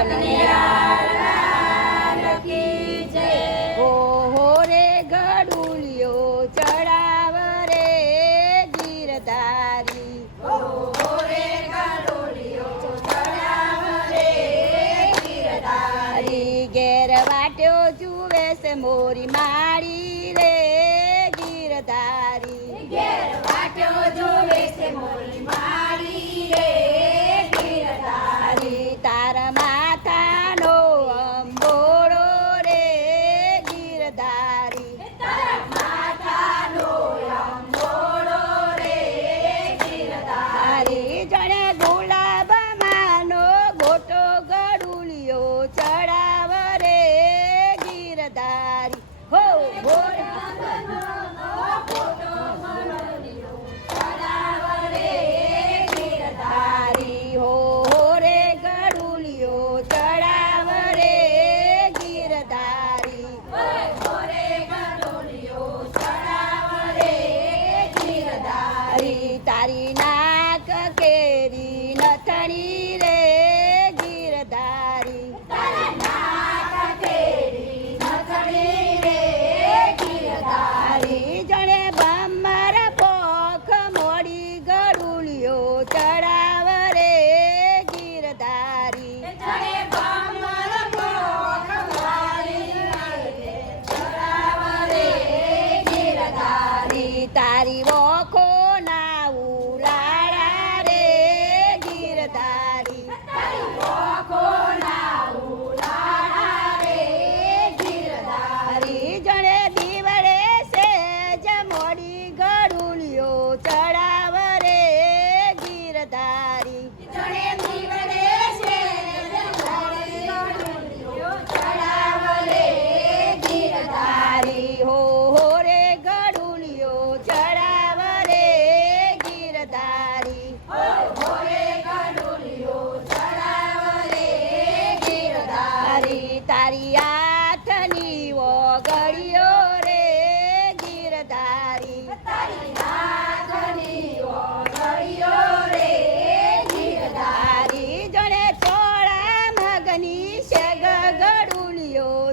કનૈયા કી જય ઓહો રે ગડુલિયો ચડાવ રે ગીરધારી રે ગડોલિયો ચડાવ રે ગીરધારી ઘેર વાટ્યો જુએ છે મોરી માળી રે.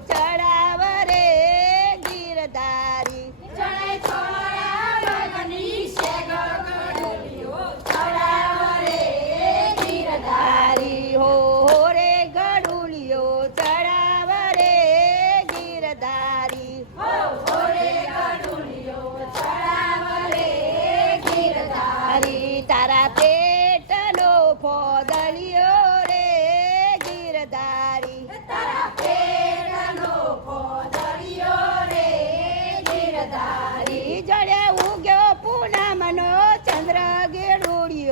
ચડાવ રે ગીરધારી. ધારી હો હો રે ગડુલિયો ચડાવ રે ગીરધારી. તારા પેટનો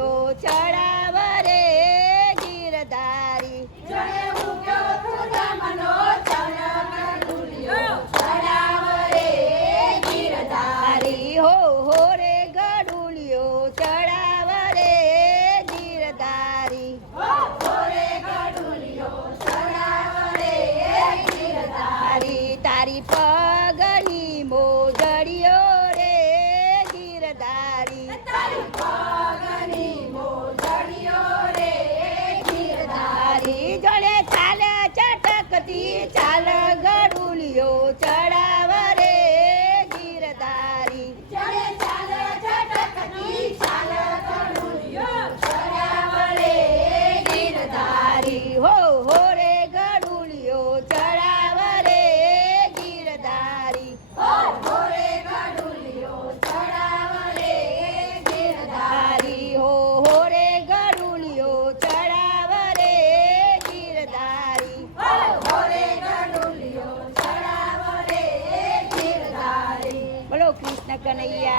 ગેડુડિયો ચડાવ રે ગીરધારી. હો હો રે ગડુલિયો ચડાવ રે ગીરધારી. હરી તારી પગની મોજડિયો રે ચાલ ગડુલિયો ચડાવ கண்ணையா